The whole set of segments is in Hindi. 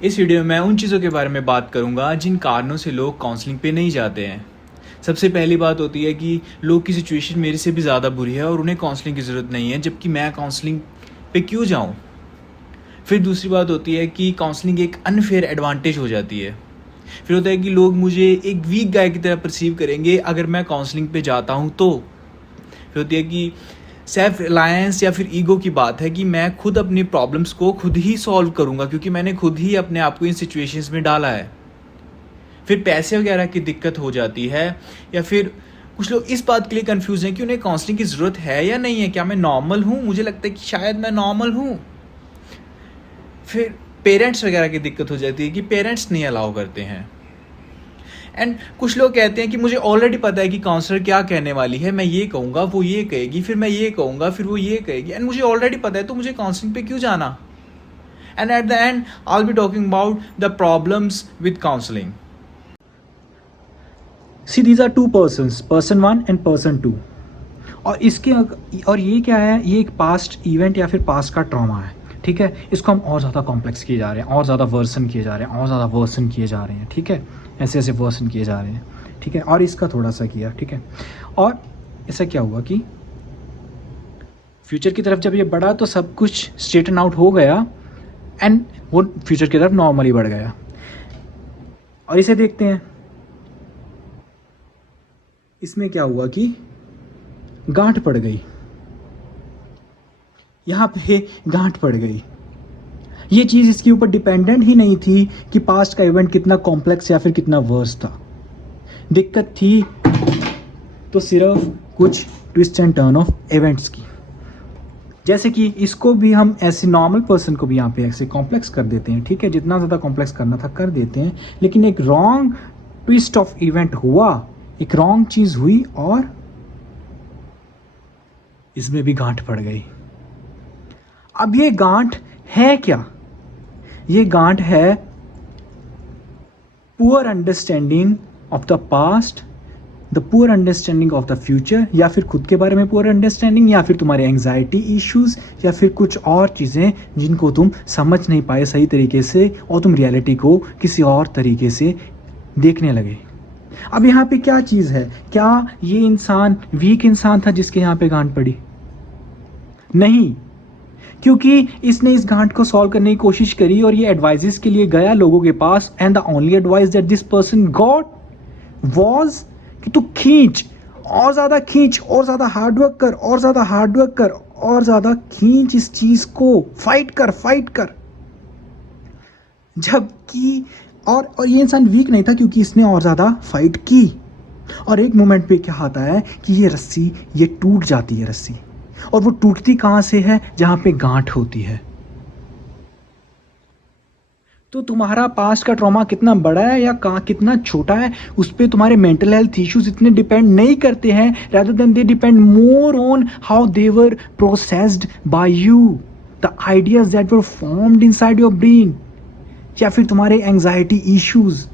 इस वीडियो में मैं उन चीज़ों के बारे में बात करूंगा जिन कारणों से लोग काउंसलिंग पे नहीं जाते हैं। सबसे पहली बात होती है कि लोग की सिचुएशन मेरे से भी ज़्यादा बुरी है और उन्हें काउंसलिंग की ज़रूरत नहीं है, जबकि मैं काउंसलिंग पे क्यों जाऊं। फिर दूसरी बात होती है कि काउंसलिंग एक अनफेयर एडवांटेज हो जाती है। फिर होता है कि लोग मुझे एक वीक गाय की तरह परसीव करेंगे अगर मैं काउंसलिंग पे जाता हूँ तो। फिर होती है कि सेल्फ रिलायंस या फिर ईगो की बात है कि मैं खुद अपनी प्रॉब्लम्स को खुद ही सॉल्व करूँगा क्योंकि मैंने खुद ही अपने आप को इन सिचुएशंस में डाला है। फिर पैसे वगैरह की दिक्कत हो जाती है, या फिर कुछ लोग इस बात के लिए कंफ्यूज हैं कि उन्हें काउंसलिंग की ज़रूरत है या नहीं है, क्या मैं नॉर्मल हूँ, मुझे लगता है कि शायद मैं नॉर्मल हूँ। फिर पेरेंट्स वगैरह की दिक्कत हो जाती है कि पेरेंट्स नहीं अलाउ करते हैं। एंड कुछ लोग कहते हैं कि मुझे ऑलरेडी पता है कि काउंसलर क्या कहने वाली है, मैं ये कहूँगा वो ये कहेगी, फिर मैं ये कहूँगा फिर वो ये कहेगी, एंड मुझे ऑलरेडी पता है तो मुझे काउंसलिंग पे क्यों जाना। And at the end I will be talking about the problems with counselling. See these are two persons, person 1 and person 2। और ये क्या है, ये एक पास्ट इवेंट या फिर पास्ट का ट्रॉमा है। ठीक है, इसको हम और ज़्यादा कॉम्प्लेक्स किए जा रहे हैं, और ज़्यादा वर्सन किए जा रहे हैं, और ज़्यादा वर्सन किए जा रहे हैं। ठीक है, ऐसे ऐसे वर्सन किए जा रहे हैं। ठीक है, और इसका थोड़ा सा किया। ठीक है, और ऐसा क्या हुआ कि फ्यूचर की तरफ जब ये बढ़ा तो सब कुछ स्ट्रेटन आउट हो गया एंड वो फ्यूचर की तरफ नॉर्मली बढ़ गया। और इसे देखते हैं, इसमें क्या हुआ कि गांठ पड़ गई, यहाँ पे गांठ पड़ गई। ये चीज़ इसके ऊपर डिपेंडेंट ही नहीं थी कि पास्ट का इवेंट कितना कॉम्प्लेक्स या फिर कितना वर्स था। दिक्कत थी तो सिर्फ कुछ twist and turn off events की। जैसे कि इसको भी हम ऐसे नॉर्मल पर्सन को भी यहाँ पे ऐसे कॉम्प्लेक्स कर देते हैं। ठीक है, जितना ज़्यादा कॉम्प्लेक्स करना था कर देते हैं, लेकिन एक रॉन्ग ट्विस्ट ऑफ इवेंट हुआ, एक रॉन्ग चीज़ हुई और इसमें भी गांठ पड़ गई। अब ये गांठ है क्या? ये गांठ है poor understanding of the past, the poor understanding of the future, या फिर खुद के बारे में पुअर अंडरस्टैंडिंग, या फिर तुम्हारे एंग्जाइटी इश्यूज, या फिर कुछ और चीज़ें जिनको तुम समझ नहीं पाए सही तरीके से और तुम रियलिटी को किसी और तरीके से देखने लगे। अब यहाँ पे क्या चीज़ है? क्या ये इंसान वीक इंसान था जिसके यहाँ पे गांठ पड़ी? नहीं, क्योंकि इसने इस गांठ को सॉल्व करने की कोशिश करी और ये एडवाइजेस के लिए गया लोगों के पास, and the only advice that this person got was कि तू खींच, और ज़्यादा खींच, और ज़्यादा हार्डवर्क कर, और ज़्यादा हार्डवर्क कर, और ज़्यादा खींच इस चीज़ को, फाइट कर, फाइट कर। जबकि और ये इंसान वीक नहीं था क्योंकि इसने और ज़्यादा फाइट की। और एक मोमेंट पे क्या आता है कि ये रस्सी ये टूट जाती है रस्सी, और वो टूटती कहाँ से है? जहाँ पे गांठ होती है। तो तुम्हारा पास्ट का ट्रॉमा कितना बड़ा है या कितना छोटा है, उस पर तुम्हारे मेंटल हेल्थ इश्यूज इतने डिपेंड नहीं करते हैं, rather than they depend more on how they were processed by you, the ideas that were formed inside your brain, या फिर तुम्हारे एंग्जाइटी इश्यूज।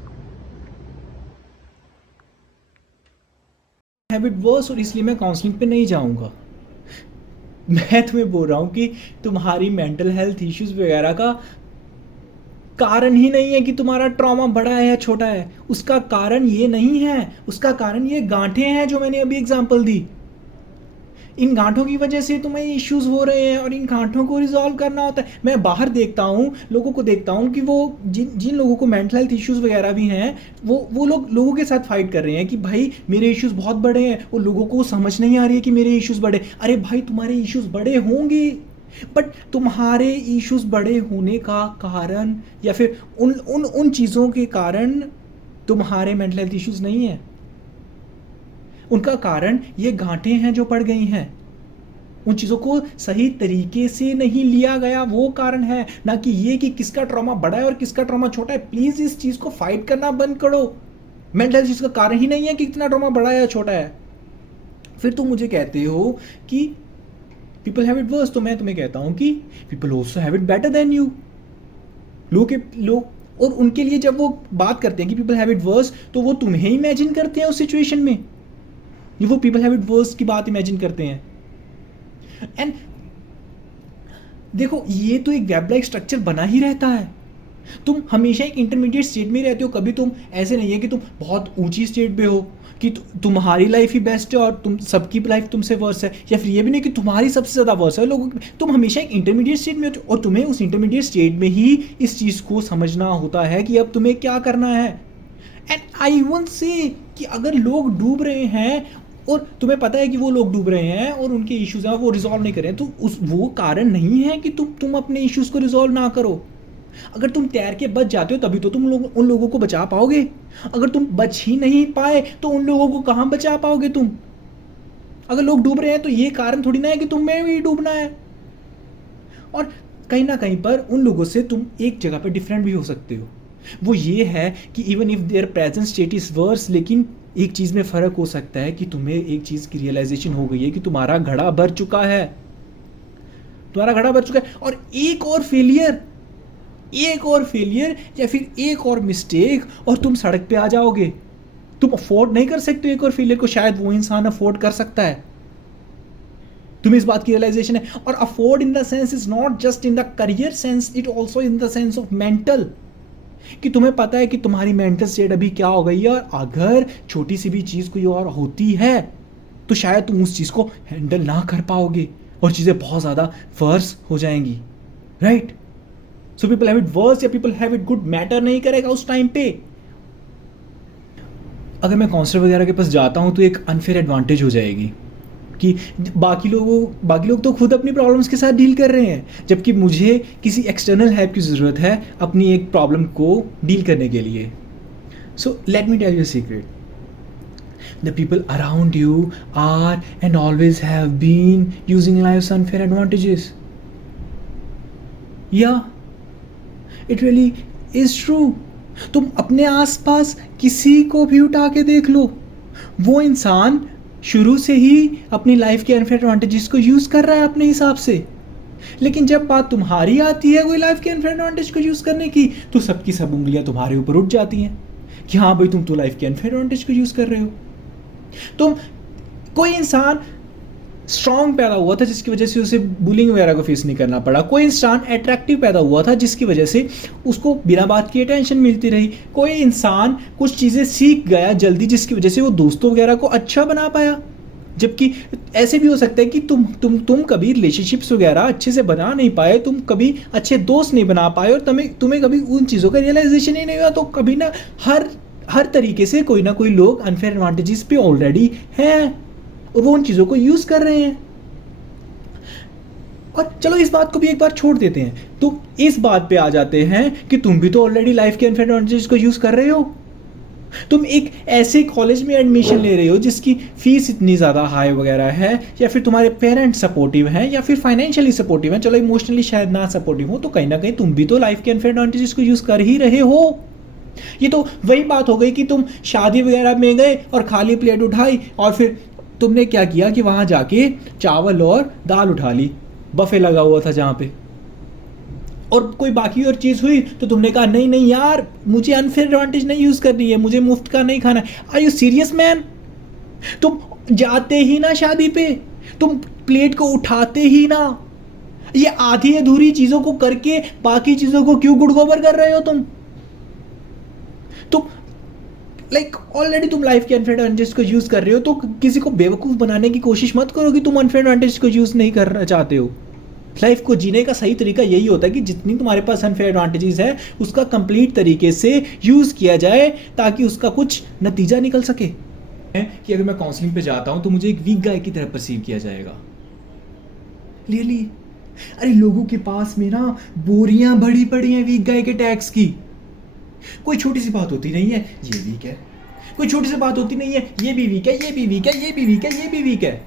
हैबिट वर्स, और इसलिए मैं काउंसलिंग पे नहीं जाऊंगा। मैं तुम्हें बोल रहा हूँ कि तुम्हारी मेंटल हेल्थ इश्यूज वगैरह का कारण ही नहीं है कि तुम्हारा ट्रॉमा बड़ा है या छोटा है। उसका कारण ये नहीं है, उसका कारण ये गांठें हैं जो मैंने अभी एग्जांपल दी। इन गांठों की वजह से तुम्हें इश्यूज हो रहे हैं और इन गांठों को रिजॉल्व करना होता है। मैं बाहर देखता हूँ, लोगों को देखता हूँ कि वो जिन लोगों को मेंटल हेल्थ इश्यूज वगैरह भी हैं, वो लोग लोगों के साथ फाइट कर रहे हैं कि भाई मेरे इश्यूज बहुत बड़े हैं, और लोगों को समझ नहीं आ रही है कि मेरे इश्यूज बड़े। अरे भाई, तुम्हारे इश्यूज बड़े होंगे, बट तुम्हारे इश्यूज बड़े होने का कारण या फिर उन उन उन चीज़ों के कारण तुम्हारे मेंटल हेल्थ इश्यूज नहीं है। उनका कारण ये गांठें हैं जो पड़ गई हैं, उन चीज़ों को सही तरीके से नहीं लिया गया, वो कारण है, ना कि ये कि किसका ट्रॉमा बड़ा है और किसका ट्रॉमा छोटा है। प्लीज इस चीज़ को फाइट करना बंद करो। मेंटल हेल्थ का कारण ही नहीं है कि कितना ट्रॉमा बड़ा है या छोटा है। फिर तुम मुझे कहते हो कि पीपल हैव इट वर्स, तो मैं तुम्हें कहता हूं कि people also have it better than you. लोग और उनके लिए जब वो बात करते हैं कि पीपल हैव इट वर्स, तो वो तुम्हें इमेजिन करते हैं उस सिचुएशन में, ये वो पीपल हैव इट वर्स की बात इमेजिन करते हैं। एंड देखो, ये तो एक वेब लाइक स्ट्रक्चर बना ही रहता है। तुम हमेशा एक इंटरमीडिएट स्टेट में ही रहते हो, कभी तुम ऐसे नहीं है कि तुम बहुत ऊंची स्टेट पे हो कि तुम्हारी लाइफ ही बेस्ट है और तुम सबकी लाइफ तुमसे वर्स है, या फिर ये भी नहीं कि तुम्हारी सबसे ज़्यादा वर्स है लोगों की। तुम हमेशा एक इंटरमीडिएट स्टेट में होते हो और तुम्हें उस इंटरमीडिएट स्टेट में ही इस चीज़ को समझना होता है कि अब तुम्हें क्या करना है। एंड आई वोंट से कि अगर लोग डूब रहे हैं और तुम्हें पता है कि वो लोग डूब रहे हैं और उनके इश्यूज हैं वो रिजॉल्व नहीं कर रहे हैं, तो वो कारण नहीं है कि तुम अपने इश्यूज को रिजॉल्व ना करो। अगर तुम तैर के बच जाते हो तभी तो तुम उन लोगों को बचा पाओगे। अगर तुम बच ही नहीं पाए तो उन लोगों को कहाँ बचा पाओगे तुम। अगर लोग डूब रहे हैं तो ये कारण थोड़ी ना है कि तुम्हें भी डूबना है। और कहीं ना कहीं पर उन लोगों से तुम एक जगह पर डिफरेंट भी हो सकते हो, वो ये है कि even if their present state is worse, लेकिन एक चीज़ में फ़र्क हो सकता है कि तुम्हें एक चीज़ की रियलाइजेशन हो गई है कि तुम्हारा घड़ा भर चुका है, तुम्हारा घड़ा भर चुका है। और एक और फेलियर या फिर एक और मिस्टेक और तुम सड़क पे आ जाओगे। तुम अफोर्ड नहीं कर सकते एक और फेलियर को, शायद वो इंसान अफोर्ड कर सकता है। तुम्हें इस बात की रियलाइजेशन है। और afford in the sense is not just in the career sense, it also in the sense of mental, कि तुम्हें पता है कि तुम्हारी मेंटल स्टेट अभी क्या हो गई है और अगर छोटी सी भी चीज़ कोई और होती है तो शायद तुम उस चीज़ को हैंडल ना कर पाओगे और चीज़ें बहुत ज़्यादा वर्स हो जाएंगी, right. So people have it worse या people have it good matter नहीं करेगा उस टाइम पे। अगर मैं काउंसलर वगैरह के पास जाता हूँ तो एक अनफेयर एडवांटेज हो जाएगी कि बाकी लोग तो खुद अपनी प्रॉब्लम्स के साथ डील कर रहे हैं, जबकि मुझे किसी एक्सटर्नल हेल्प की ज़रूरत है अपनी एक प्रॉब्लम को डील करने के लिए। So let me tell you a secret, the people around you are and always have been using life's unfair advantages. Yeah it really is true. तुम अपने आसपास किसी को भी उठा के देख लो, वो इंसान शुरू से ही अपनी लाइफ के अनफेयर एडवांटेजेस को यूज़ कर रहा है अपने हिसाब से, लेकिन जब बात तुम्हारी आती है कोई लाइफ के अनफेयर एडवांटेज को यूज़ करने की तो सबकी सब उंगलियां तुम्हारे ऊपर उठ जाती हैं कि हाँ भाई तुम तो लाइफ के अनफेयर एडवांटेज को यूज़ कर रहे हो। तुम कोई इंसान स्ट्रॉन्ग पैदा हुआ था जिसकी वजह से उसे बुलिंग वगैरह को फेस नहीं करना पड़ा, कोई इंसान अट्रैक्टिव पैदा हुआ था जिसकी वजह से उसको बिना बात की अटेंशन मिलती रही, कोई इंसान कुछ चीज़ें सीख गया जल्दी जिसकी वजह से वो दोस्तों वगैरह को अच्छा बना पाया। जबकि ऐसे भी हो सकता है कि तुम कभी रिलेशनशिप्स वगैरह अच्छे से बना नहीं पाए, तुम कभी अच्छे दोस्त नहीं बना पाए और तुम्हें कभी उन चीज़ों का रियलाइजेशन ही नहीं हुआ। तो कभी ना हर तरीके से कोई ना कोई लोग अनफेयर एडवांटेजेस पे ऑलरेडी हैं और वो उन चीज़ों को यूज़ कर रहे हैं। और चलो इस बात को भी एक बार छोड़ देते हैं, तो इस बात पे आ जाते हैं कि तुम भी तो ऑलरेडी लाइफ के अनफेयर एडवांटेजेस को यूज़ कर रहे हो। तुम एक ऐसे कॉलेज में एडमिशन ले रहे हो जिसकी फीस इतनी ज़्यादा हाई वगैरह है, या फिर तुम्हारे पेरेंट्स सपोर्टिव हैं या फिर फाइनेंशियली सपोर्टिव हैं, चलो इमोशनली शायद ना सपोर्टिव हो, तो कहीं ना कहीं तुम भी तो लाइफ के अनफेयर एडवांटेजेस को यूज़ कर ही रहे हो। ये तो वही बात हो गई कि तुम शादी वगैरह में गए और खाली प्लेट उठाई और फिर तुमने क्या किया कि वहाँ जाके चावल और दाल उठा ली, बफे लगा हुआ था जहाँ पे, और कोई बाकी और चीज़ हुई तो तुमने कहा नहीं नहीं यार मुझे अनफेयर एडवांटेज नहीं यूज़ करनी है, मुझे मुफ्त का नहीं खाना है। Are you serious man? तुम जाते ही ना शादी पे, तुम प्लेट को उठाते ही ना, ये आधी अधूरी चीज़ों को करके बाकी चीज़ों को क्यों गुड़गोबर कर रहे हो तुम ऑलरेडी तुम लाइफ के अनफेयर एडवांटेज को यूज़ कर रहे हो, तो किसी को बेवकूफ़ बनाने की कोशिश मत करो कि तुम अनफेयर एडवांटेज को यूज़ नहीं करना चाहते हो। लाइफ को जीने का सही तरीका यही होता है कि जितनी तुम्हारे पास अनफेयर एडवांटेजेस है उसका कंप्लीट तरीके से यूज़ किया जाए ताकि उसका कुछ नतीजा निकल सके। कि अगर मैं काउंसलिंग पे जाता हूँ तो मुझे एक वीक गाय की तरह परसीव किया जाएगा। रियली? अरे लोगों के पास में ना बोरियां भरी पड़ी हैं वीक गाय के टैक्स की। कोई छोटी सी बात होती नहीं है ये वीक है, कोई छोटी सी बात होती नहीं है ये भी वीक है, ये भी वीक है, ये भी वीक है, ये भी वीक है।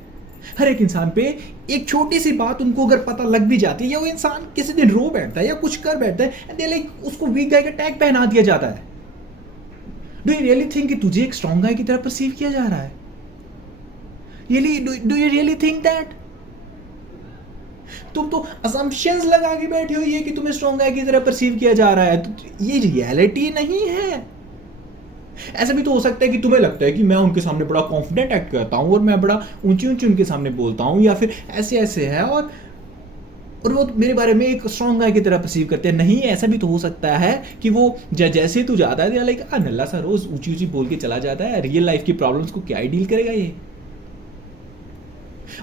हर एक इंसान पे एक छोटी सी बात उनको अगर पता लग भी जाती है या वो इंसान किसी दिन रो बैठता है या कुछ कर बैठता है एंड दे लाइक उसको वीक गाय का टैग पहना दिया जाता है। डू यू रियली थिंक कि तुझे एक स्ट्रॉन्ग गाय की तरह परसीव किया जा रहा है? Do you really think that? तुम तो असम्पशंस लगा के बैठे हो ये कि तुम्हें स्ट्रॉन्ग गाय की तरह परसीव किया जा रहा है, तो ये रियलिटी नहीं है। ऐसा भी तो हो सकता है कि तुम्हें लगता है कि मैं उनके सामने बड़ा कॉन्फिडेंट एक्ट करता हूँ और मैं बड़ा ऊंची ऊंची उनके सामने बोलता हूँ या फिर ऐसे ऐसे है, और और वो मेरे बारे में एक स्ट्रॉन्ग गाय की तरह परसीव करते हैं। नहीं, ऐसा भी तो हो सकता है कि वो जैसे तू जाता है लाइक नल्ला सा रोज ऊंची ऊंची बोल के चला जाता है, रियल लाइफ की प्रॉब्लम्स को क्या ही डील करेगा ये।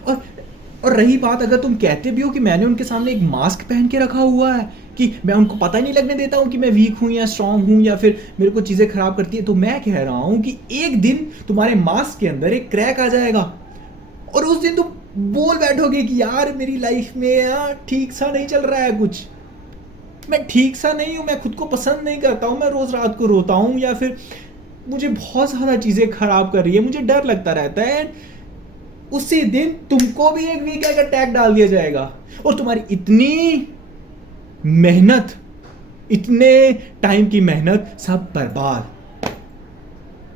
और और रही बात, अगर तुम कहते भी हो कि मैंने उनके सामने एक मास्क पहन के रखा हुआ है कि मैं उनको पता ही नहीं लगने देता हूँ कि मैं वीक हूँ या स्ट्रांग हूँ या फिर मेरे को चीज़ें खराब करती है, तो मैं कह रहा हूँ कि एक दिन तुम्हारे मास्क के अंदर एक क्रैक आ जाएगा और उस दिन तुम बोल बैठोगे कि यार मेरी लाइफ में यार ठीक सा नहीं चल रहा है कुछ, मैं ठीक सा नहीं हूँ, मैं खुद को पसंद नहीं करता हूँ, मैं रोज़ रात को रोता हूँ या फिर मुझे बहुत ज़्यादा चीज़ें खराब कर रही है, मुझे डर लगता रहता है। उसी दिन तुमको भी एक वीक का टैग डाल दिया जाएगा और तुम्हारी इतनी मेहनत, इतने टाइम की मेहनत सब बर्बाद।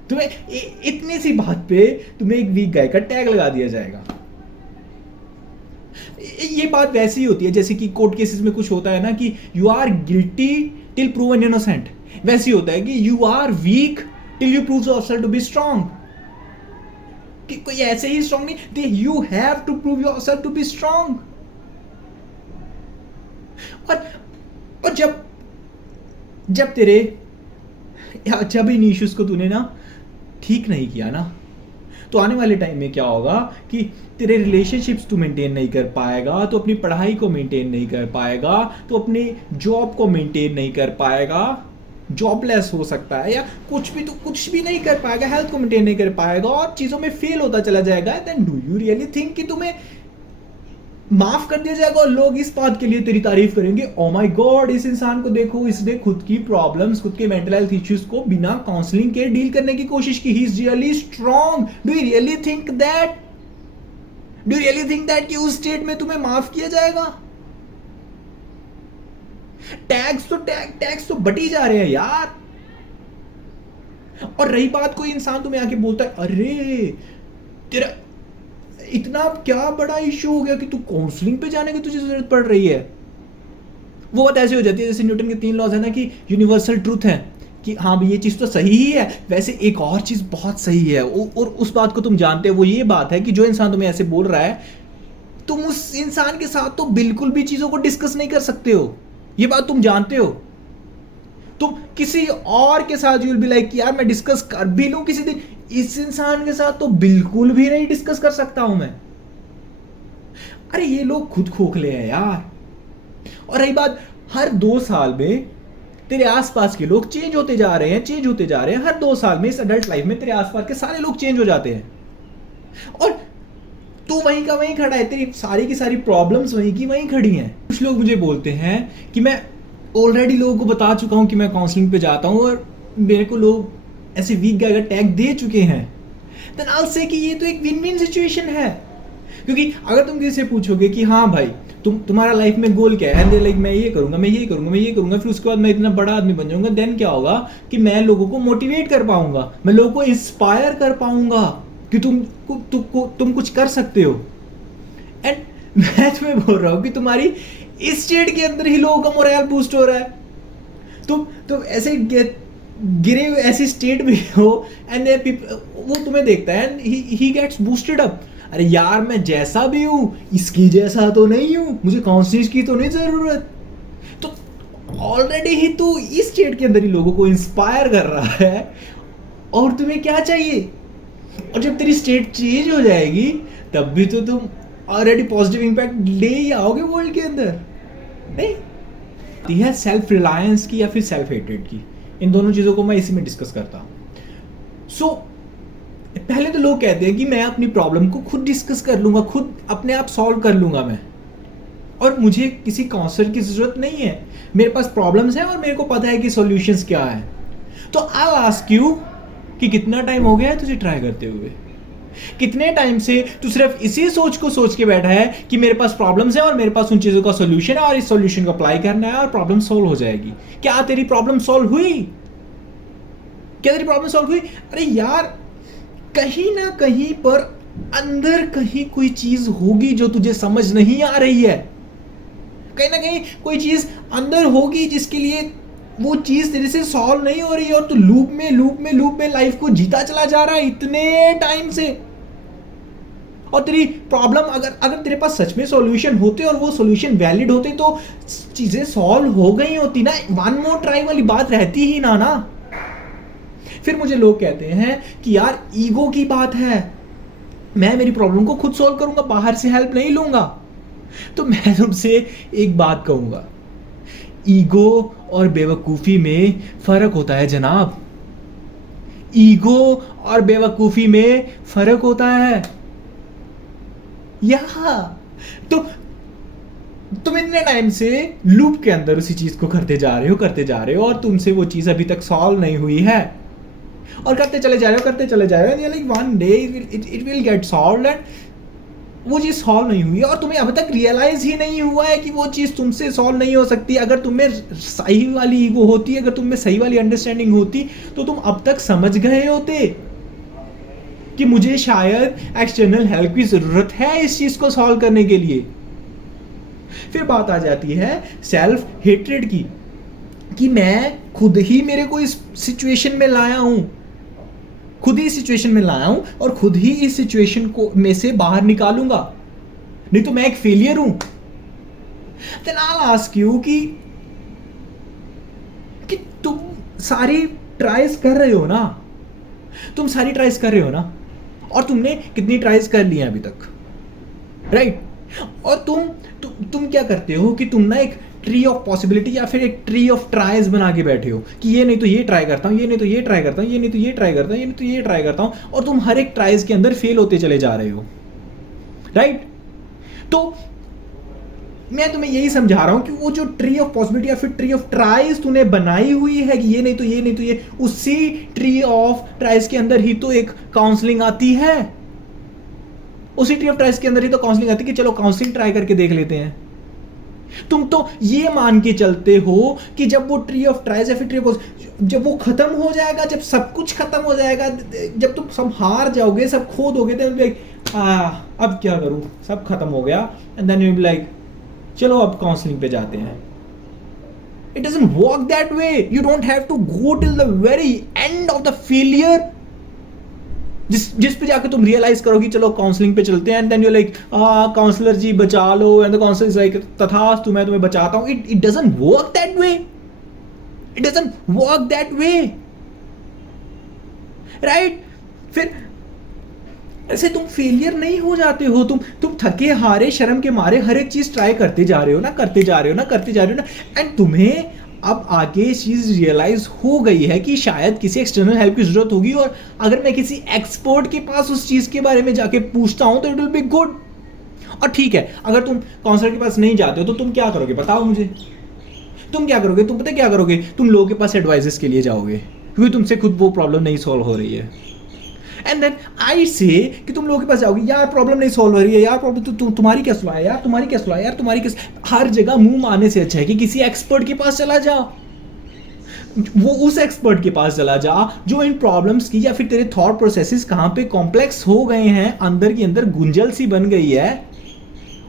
तुम्हें इतनी सी बात पे तुम्हें एक वीक गाय का टैग लगा दिया जाएगा। ये बात वैसी ही होती है जैसे कि कोर्ट केसेस में कुछ होता है ना कि you are guilty till proven innocent, वैसे ही होता है कि you are weak till you prove yourself to be strong. कि कोई ऐसे ही स्ट्रांग नहीं, you have to prove yourself to be strong. और जब इन इश्यूज को तूने ना ठीक नहीं किया ना, तो आने वाले टाइम में क्या होगा कि तेरे रिलेशनशिप्स तू मेंटेन नहीं कर पाएगा, तो अपनी पढ़ाई को मेंटेन नहीं कर पाएगा, तो अपनी जॉब को मेंटेन नहीं कर पाएगा, जॉबलेस हो सकता है या कुछ भी नहीं कर पाएगा, हेल्थ को मेंटेन नहीं कर पाएगा और चीज़ों में फेल होता चला जाएगा। Then do you really think कि तुम्हें माफ कर दिया जाएगा और लोग इस बात के लिए तेरी तारीफ करेंगे, ओ माय गॉड इस इंसान को देखो, इसने खुद की प्रॉब्लम्स, खुद के मेंटल हेल्थ इश्यूज को बिना काउंसलिंग के डील करने की कोशिश की, he is really strong. Do you really think that कि उस स्टेट में तुम्हें माफ किया जाएगा? टैक्स तो बटी जा रहे हैं यार। और रही बात, कोई इंसान तुम्हें आके बोलता है अरे तेरा इतना क्या बड़ा इशू हो गया कि तू काउंसलिंग पे जाने की तुझे जरूरत पड़ रही है, वो बात ऐसी हो जाती है जैसे न्यूटन के 3 लॉज है ना कि यूनिवर्सल ट्रूथ है कि हाँ भाई ये चीज़ तो सही ही है, वैसे एक और चीज़ बहुत सही है और उस बात को तुम जानते हो। वो ये बात है कि जो इंसान तुम्हें ऐसे बोल रहा है, तुम उस इंसान के साथ तो बिल्कुल भी चीज़ों को डिस्कस नहीं कर सकते हो, ये बात तुम जानते हो। तुम किसी और के साथ यू विल बी लाइक यार मैं डिस्कस कर भी लूं किसी दिन, इस इंसान के साथ तो बिल्कुल भी नहीं डिस्कस कर सकता हूं मैं। अरे ये लोग खुद खोखले हैं यार। और रही बात, हर 2 साल में तेरे आसपास के लोग चेंज होते जा रहे हैं, हर 2 साल में इस अडल्ट लाइफ में तेरे आसपास के सारे लोग चेंज हो जाते हैं और तू वहीं का वहीं खड़ा है, तेरी सारी की सारी प्रॉब्लम्स वहीं की वहीं खड़ी हैं। कुछ लोग मुझे बोलते हैं कि मैं ऑलरेडी लोगों को बता चुका हूं कि मैं काउंसलिंग पे जाता हूं और मेरे को लोग ऐसे वीक गाय का टैग दे चुके हैं। देन आई विल से कि ये तो एक विन विन सिचुएशन है, क्योंकि अगर तुम किसी से पूछोगे कि हाँ भाई तुम्हारा लाइफ में गोल क्या है, लाइक मैं ये करूंगा, फिर उसके बाद मैं इतना बड़ा आदमी बन जाऊंगा, देन क्या होगा कि मैं लोगों को मोटिवेट कर पाऊंगा, मैं लोगों को इंस्पायर कर पाऊंगा कि तुम कुछ कर सकते हो। एंड मैं तुम्हें बोल रहा हूँ कि तुम्हारी इस स्टेट के अंदर ही लोगों का मोरल बूस्ट हो रहा है। तुम ऐसे गिरे हुए ऐसी स्टेट में हो एंड वो तुम्हें देखता है and he gets boosted up. अरे यार मैं जैसा भी हूँ इसकी जैसा तो नहीं हूँ, मुझे काउंसलिंग की तो नहीं जरूरत। तो ऑलरेडी ही तू इस स्टेट के अंदर ही लोगों को इंस्पायर कर रहा है और तुम्हें क्या चाहिए। और जब तेरी स्टेट चेंज हो जाएगी तब भी तो तुम ऑलरेडी पॉजिटिव इंपैक्ट ले ही आओगे वर्ल्ड के अंदर। नहीं है सेल्फ रिलायंस की या फिर सेल्फ हेटेड की, इन दोनों चीज़ों को मैं इसी में डिस्कस करता हूँ। सो पहले तो लोग कहते हैं कि मैं अपनी प्रॉब्लम को खुद डिस्कस कर लूँगा, खुद अपने आप सॉल्व कर लूँगा मैं, और मुझे किसी काउंसलर की ज़रूरत नहीं है, मेरे पास प्रॉब्लम्स हैं और मेरे को पता है कि सॉल्यूशंस क्या है। तो आई आस्क यू कि कितना टाइम हो गया है तुझे ट्राई करते हुए, कितने टाइम से तू सिर्फ इसी सोच को सोच के बैठा है कि मेरे पास प्रॉब्लम्स है और मेरे पास उन चीज़ों का सॉल्यूशन है और इस सॉल्यूशन को अप्लाई करना है और प्रॉब्लम सॉल्व हो जाएगी। क्या तेरी प्रॉब्लम सॉल्व हुई? अरे यार कहीं ना कहीं पर अंदर कहीं कोई चीज होगी जो तुझे समझ नहीं आ रही है, कहीं ना कहीं कोई चीज अंदर होगी जिसके लिए वो चीज तेरे से सॉल्व नहीं हो रही है और तू लूप में लाइफ को जीता चला जा रहा है इतने टाइम से। और तेरी प्रॉब्लम अगर अगर तेरे पास सच में सॉल्यूशन होते और वो सॉल्यूशन वैलिड होते तो चीज़ें सॉल्व हो गई होती ना, वन मोर ट्राई वाली बात रहती ही ना। फिर मुझे लोग कहते हैं कि यार ईगो की बात है, मैं मेरी प्रॉब्लम को खुद सॉल्व करूंगा, बाहर से हेल्प नहीं लूंगा। तो मैं तुमसे एक बात कहूंगा, ईगो और बेवकूफ़ी में फ़र्क होता है जनाब, ईगो और बेवकूफ़ी में फ़र्क होता है। तो तुम इतने टाइम से लूप के अंदर उसी चीज़ को करते जा रहे हो और तुमसे वो चीज़ अभी तक सॉल्व नहीं हुई है, और करते चले जा रहे हो, like one day it will get solved, and वो चीज़ सॉल्व नहीं हुई है और तुम्हें अब तक रियलाइज ही नहीं हुआ है कि वो चीज़ तुमसे सॉल्व नहीं हो सकती। अगर तुम्हें सही वाली ईगो होती, अगर तुम्हें सही वाली अंडरस्टैंडिंग होती तो तुम अब तक समझ गए होते कि मुझे शायद एक्सटर्नल हेल्प की ज़रूरत है इस चीज़ को सॉल्व करने के लिए। फिर बात आ जाती है सेल्फ हेट्रेड की, कि मैं खुद ही मेरे को इस सिचुएशन में लाया हूं, खुद ही इस सिचुएशन में लाया हूं और खुद ही इस सिचुएशन को में से बाहर निकालूंगा, नहीं तो मैं एक फेलियर हूं। Then I will ask you कि तुम सारी ट्राइज कर रहे हो ना, तुम सारी ट्राइज कर रहे हो ना, और तुमने कितनी ट्राइज कर ली हैं अभी तक, राइट? और तुम क्या करते हो कि तुम ना एक ट्री ऑफ पॉसिबिलिटी या फिर एक ट्री ऑफ ट्राइज बना के बैठे हो कि ये नहीं तो ये ट्राई करता हूँ, ये नहीं तो ये ट्राई करता हूँ, ये नहीं तो ये ट्राई करता हूँ, ये नहीं तो ये ट्राई करता हूँ, और तुम हर एक ट्राइज के अंदर फेल होते चले जा रहे हो, राइट? तो मैं तुम्हें यही समझा रहा हूं कि वो जो ट्री ऑफ पॉसिबिलिटी या फिर ट्री ऑफ ट्राइज तूने बनाई हुई है कि ये नहीं तो ये नहीं तो ये, उसी ट्री ऑफ ट्राइज के अंदर ही तो एक काउंसलिंग आती है, उसी ट्री ऑफ ट्राइज के अंदर ही तो काउंसलिंग आती है कि चलो काउंसलिंग ट्राई करके देख लेते हैं। तुम तो ये मान के चलते हो कि जब वो ट्री ऑफ ट्राइज या फिर ट्री ऑफ, जब वो खत्म हो जाएगा, जब सब कुछ खत्म हो जाएगा, जब तुम सब हार जाओगे, सब खो दोगे, तो अब क्या करूं, सब खत्म हो गया, and then you be like चलो अब काउंसलिंग पे जाते हैं। It doesn't work that way. You don't have to go till the very end of the failure, जिस पे जाके तुम रियलाइज करो कि चलो काउंसलिंग पे चलते हैं, and then you like counsellor जी बचा लो, and the counsellor is like तथास्तु मैं तुम्हें बचाता हूं। It doesn't work that way, it doesn't work that way, right? फिर ऐसे तुम फेलियर नहीं हो जाते हो, तुम थके हारे शर्म के मारे हर एक चीज ट्राई करते जा रहे हो ना, एंड तुम्हें अब आगे इस चीज रियलाइज हो गई है कि शायद किसी एक्सटर्नल हेल्प की जरूरत होगी, और अगर मैं किसी एक्सपर्ट के पास उस चीज के बारे में जाके पूछता हूं तो इट विल बी गुड। और ठीक है, अगर तुम काउंसलर के पास नहीं जाते हो तो तुम क्या करोगे बताओ मुझे? तुम क्या करोगे? तुम पता क्या करोगे? तुम लोगों के पास एडवाइजेस के लिए जाओगे, क्योंकि तुमसे खुद वो प्रॉब्लम नहीं सॉल्व हो रही है। एंड देन आई से कि तुम लोगों के पास जाओगे, यार प्रॉब्लम नहीं सॉल्व हो रही है, यार प्रॉब्लम तुम्हारी क्या सुना है यार, तुम्हारी क्या सुना है यार, तुम्हारी क्या, हर जगह मुंह मारने से अच्छा है कि किसी एक्सपर्ट के पास चला जा, वो उस एक्सपर्ट के पास चला जा जो इन प्रॉब्लम्स की या फिर तेरे थॉट प्रोसेसेस कहाँ पे कॉम्प्लेक्स हो गए हैं, अंदर की अंदर गुंजल सी बन गई है,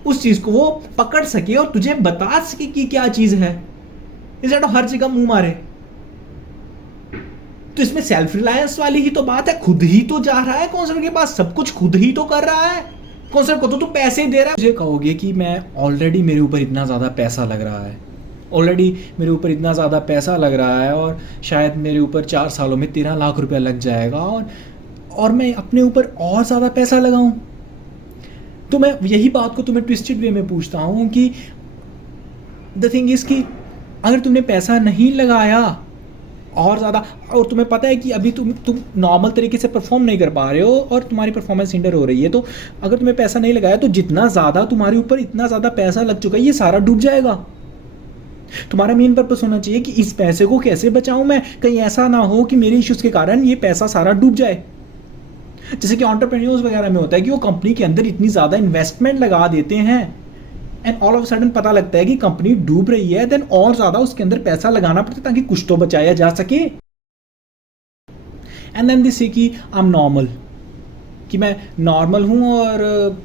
उस चीज को वो पकड़ सके और तुझे बता सके कि क्या चीज है, इस हर जगह मुंह मारे। तो इसमें सेल्फ रिलायंस वाली ही तो बात है, खुद ही तो जा रहा है काउंसलर के पास, सब कुछ खुद ही तो कर रहा है, काउंसलर को तो तू पैसे दे रहा है। मुझे कहोगे कि मैं ऑलरेडी मेरे ऊपर इतना ज़्यादा पैसा लग रहा है, और शायद मेरे ऊपर 4 सालों में 13 लाख रुपया लग जाएगा, और मैं अपने ऊपर और ज़्यादा पैसा लगाऊं। तो मैं यही बात को तुम्हें ट्विस्टेड वे में पूछता हूँ कि द थिंग इज़ कि अगर तुमने पैसा नहीं लगाया और ज़्यादा, और तुम्हें पता है कि अभी तुम नॉर्मल तरीके से परफॉर्म नहीं कर पा रहे हो और तुम्हारी परफॉर्मेंस हिंडर हो रही है, तो अगर तुम्हें पैसा नहीं लगाया तो जितना ज़्यादा तुम्हारे ऊपर इतना ज़्यादा पैसा लग चुका है, ये सारा डूब जाएगा। तुम्हारा मेन पर्पस होना चाहिए कि इस पैसे को कैसे बचाऊं मैं, कहीं ऐसा ना हो कि मेरे इश्यूज़ के कारण ये पैसा सारा डूब जाए। जैसे कि एंटरप्रेन्योर्स वगैरह में होता है कि वो कंपनी के अंदर इतनी ज़्यादा इन्वेस्टमेंट लगा देते हैं, एंड ऑल ऑफ सडन पता लगता है कि कंपनी डूब रही है, देन और ज़्यादा उसके अंदर पैसा लगाना पड़ता है ताकि कुछ तो बचाया जा सके। एंड देन दिस कि आई एम नॉर्मल, कि मैं नॉर्मल हूँ और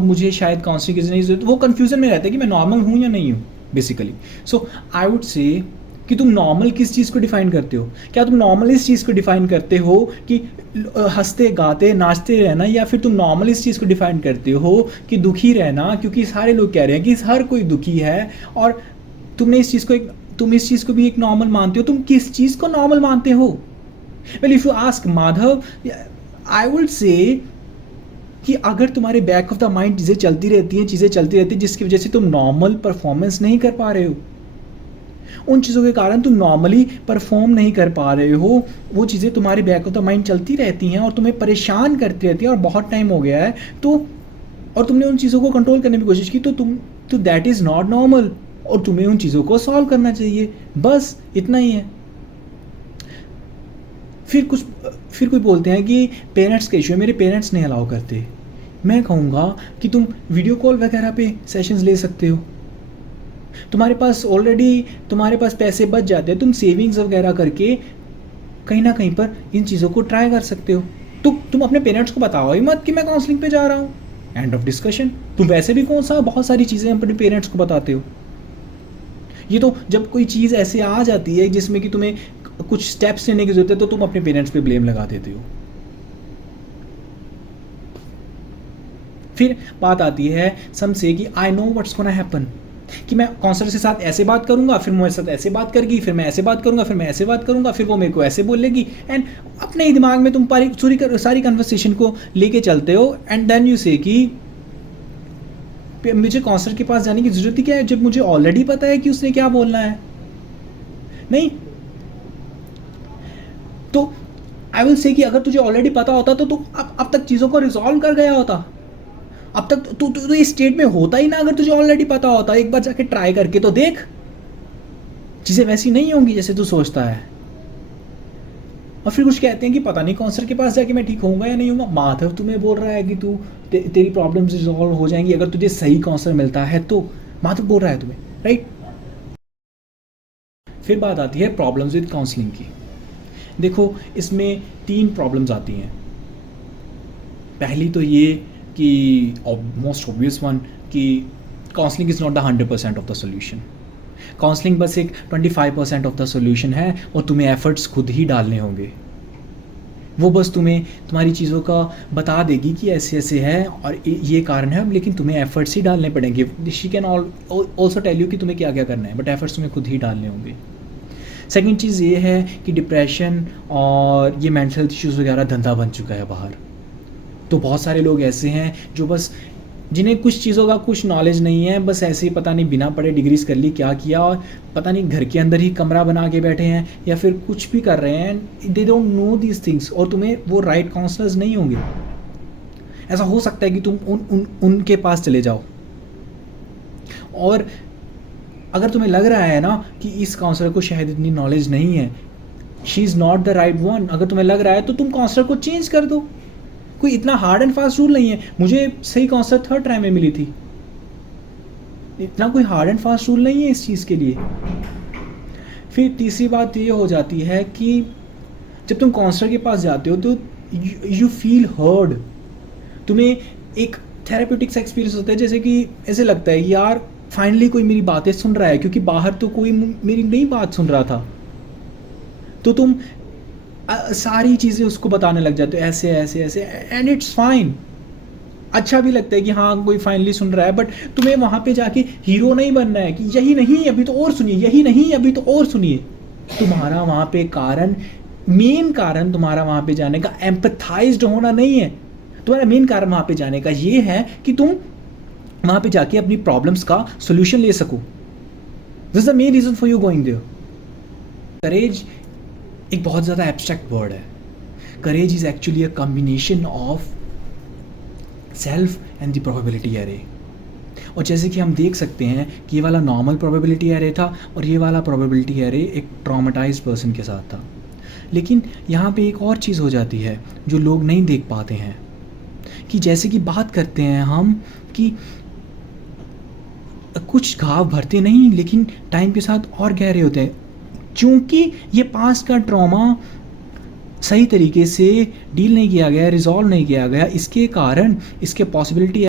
मुझे शायद काउंसलिंग की नहीं जरूरत, वो कन्फ्यूजन में रहता है कि मैं नॉर्मल हूँ या नहीं हूँ basically. So I would say कि तुम नॉर्मल किस चीज़ को डिफ़ाइन करते हो? क्या तुम नॉर्मल इस चीज़ को डिफ़ाइन करते हो कि हँसते गाते नाचते रहना, या फिर तुम नॉर्मल इस चीज़ को डिफ़ाइन करते हो कि दुखी रहना, क्योंकि सारे लोग कह रहे हैं कि हर कोई दुखी है, और तुम इस चीज़ को भी एक नॉर्मल मानते हो? तुम किस चीज़ को नॉर्मल मानते हो? Well, if you ask Madhav, I would say कि अगर तुम्हारे बैक ऑफ द माइंड चीज़ें चलती रहती हैं जिसकी वजह से तुम नॉर्मल परफॉर्मेंस नहीं कर पा रहे हो, उन चीज़ों के कारण तुम नॉर्मली परफॉर्म नहीं कर पा रहे हो, वो चीज़ें तुम्हारे बैक ऑफ द माइंड चलती रहती हैं और तुम्हें परेशान करती रहती हैं और बहुत टाइम हो गया है, तो और तुमने उन चीज़ों को कंट्रोल करने की कोशिश की, तो दैट इज़ नॉट नॉर्मल, और तुम्हें उन चीज़ों को सॉल्व करना चाहिए, बस इतना ही है। फिर कोई बोलते हैं कि पेरेंट्स का इशू है, मेरे पेरेंट्स नहीं अलाउ करते। मैं कहूँगा कि तुम वीडियो कॉल वगैरह पे सेशंस ले सकते हो, तुम्हारे पास पैसे बच जाते हैं, तुम सेविंग्स वगैरह करके कहीं ना कहीं पर इन चीज़ों को ट्राई कर सकते हो। तो तुम अपने पेरेंट्स को बताओ ही मत कि मैं काउंसलिंग पे जा रहा हूँ, एंड ऑफ डिस्कशन। तुम वैसे भी बहुत सारी चीज़ें अपने पेरेंट्स को बताते हो। ये तो जब कोई चीज़ ऐसे आ जाती है जिसमें कि तुम्हें कुछ स्टेप्स लेने की जरूरत है, तो तुम अपने पेरेंट्स पे ब्लेम लगा देते हो। फिर बात आती है सम से कि I know what's gonna happen, कि मैं काउंसलर के साथ ऐसे बात करूंगा, फिर मेरे साथ ऐसे बात करेगी, फिर मैं ऐसे बात करूंगा, फिर मैं ऐसे बात करूंगा, फिर वो मेरे को ऐसे बोलेगी, एंड अपने ही दिमाग में तुम सारी कन्वर्सेशन को लेके चलते हो, एंड देन यू से कि मुझे काउंसलर के पास जाने की जरूरत ही क्या है, जब मुझे ऑलरेडी पता है कि उसने क्या बोलना है। नहीं, तो आई विल से कि अगर तुझे ऑलरेडी पता होता तो तू अब तक चीज़ों को रिजॉल्व कर गया होता। अब तक तू इस स्टेट में होता ही ना, अगर तुझे ऑलरेडी पता होता। एक बार जाके ट्राई करके तो देख, चीज़ें वैसी नहीं होंगी जैसे तू सोचता है। और फिर कुछ कहते हैं कि पता नहीं काउंसलर के पास जाके मैं ठीक होऊंगा या नहीं होऊंगा। माधव तुम्हें बोल रहा है कि तेरी प्रॉब्लम्स रिजॉल्व हो जाएंगी अगर तुझे सही काउंसलर मिलता है, तो माधव बोल रहा है तुम्हें, राइट। फिर बात आती है प्रॉब्लम्स विद काउंसलिंग की। देखो, इसमें 3 प्रॉब्लम्स आती हैं। पहली तो ये कि मोस्ट ऑब्वियस वन, कि counselling is not the 100% of the solution. Counselling बस एक 25% ऑफ द सोल्यूशन है, और तुम्हें एफर्ट्स खुद ही डालने होंगे। वो बस तुम्हें तुम्हारी चीज़ों का बता देगी कि ऐसे ऐसे है और ये कारण है, लेकिन तुम्हें एफर्ट्स ही डालने पड़ेंगे। She can also tell you कि तुम्हें क्या क्या करना है, बट एफर्ट्स तुम्हें खुद ही डालने होंगे। सेकेंड चीज़ ये है कि डिप्रेशन और ये मेंटल हेल्थ इश्यूज़ वगैरह धंधा बन चुका है बाहर। तो बहुत सारे लोग ऐसे हैं जो बस, जिन्हें कुछ चीज़ों का कुछ नॉलेज नहीं है, बस ऐसे ही पता नहीं बिना पढ़े डिग्रीज कर ली क्या किया, और पता नहीं घर के अंदर ही कमरा बना के बैठे हैं या फिर कुछ भी कर रहे हैं। They don't know these things, और तुम्हें वो राइट काउंसलर्स नहीं होंगे। ऐसा हो सकता है कि तुम उनके पास चले जाओ, और अगर तुम्हें लग रहा है ना कि इस काउंसलर को शायद इतनी नॉलेज नहीं है, she is not the right one, अगर तुम्हें लग रहा है तो तुम काउंसलर को चेंज कर दो। कोई इतना हार्ड एंड फास्ट रूल नहीं है। मुझे सही काउंसलर 3rd ट्राई में मिली थी, इतना कोई हार्ड एंड फास्ट रूल नहीं है इस चीज़ के लिए। फिर तीसरी बात ये हो जाती है कि जब तुम काउंसलर के पास जाते हो तो यू फील हर्ड, तुम्हें एक थेरेप्यूटिक सा एक्सपीरियंस होता है, जैसे कि ऐसे लगता है यार फाइनली कोई मेरी बातें सुन रहा है, क्योंकि बाहर तो कोई मेरी नहीं बात सुन रहा था। तो तुम सारी चीज़ें उसको बताने लग जाते हो, ऐसे ऐसे ऐसे, एंड इट्स फाइन। अच्छा भी लगता है कि हाँ कोई फाइनली सुन रहा है, बट तुम्हें वहाँ पे जाके हीरो नहीं बनना है कि यही नहीं अभी तो और सुनिए, यही नहीं अभी तो और सुनिए। तुम्हारा वहाँ पे मेन कारण तुम्हारा वहाँ पे जाने का एम्पथाइज्ड होना नहीं है। तुम्हारा मेन कारण वहाँ पे जाने का ये है कि तुम वहाँ पे जाके अपनी प्रॉब्लम्स का सोल्यूशन ले सको। This is the main reason for you going there. Courage एक बहुत ज़्यादा एब्स्ट्रैक्ट वर्ड है। Courage is actually a combination of self and the probability array. और जैसे कि हम देख सकते हैं कि ये वाला नॉर्मल प्रोबेबिलिटी एरे था और ये वाला प्रोबेबिलिटी एरे एक ट्रॉमेटाइज्ड पर्सन के साथ था। लेकिन यहाँ पे एक और चीज़ हो जाती है जो लोग नहीं देख पाते हैं, कि जैसे कि बात करते हैं हम कि कुछ घाव भरते नहीं, लेकिन टाइम के साथ और गहरे होते हैं, क्योंकि ये पास्ट का ट्रॉमा सही तरीके से डील नहीं किया गया, रिजॉल्व नहीं किया गया। इसके कारण इसके पॉसिबिलिटी